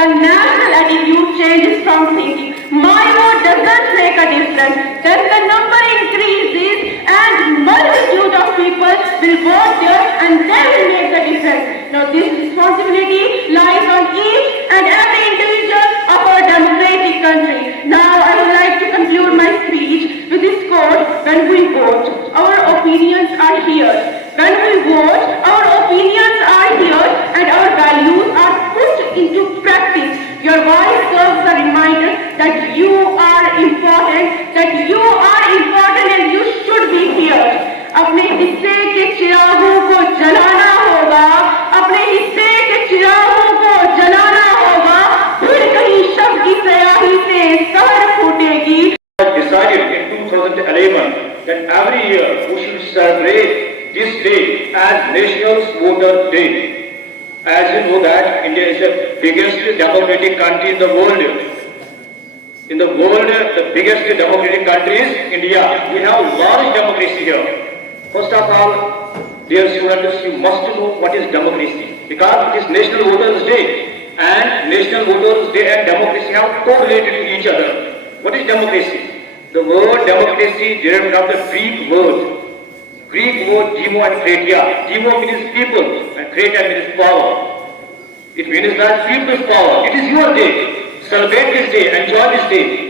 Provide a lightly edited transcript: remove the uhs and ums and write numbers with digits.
The national attitude changes from thinking, my vote doesn't make a difference. Then the number increases and multitude of people will vote there and they will make the difference. Now this responsibility lies on each and every individual of our democratic country. Now I would like to conclude my speech with this quote, when we vote, our opinions are here. When we vote, our opinions are here and our values are put into practice. Your voice serves a reminder that you are important, and you should be here. अपने हिस्से के चिरागों को जलाना होगा, अपने हिस्से के चिरागों को जलाना होगा, फिर कहीं शब्द की स्याही से सहर फूटेगी. Decided in 2011 that every year we should celebrate this day as National Voter Day. As you know that India is the biggest democratic country in the world. In the world, the biggest democratic country is India. We have large democracy here. First of all, dear students, you must know what is democracy, because it is National Voters Day, and National Voters Day and democracy have correlated to each other. What is democracy? The word democracy derived from the Greek word. Greek word demo and kratia. Demo means people and kratia means power. It means that people's power. It is your day. Celebrate this day, enjoy this day.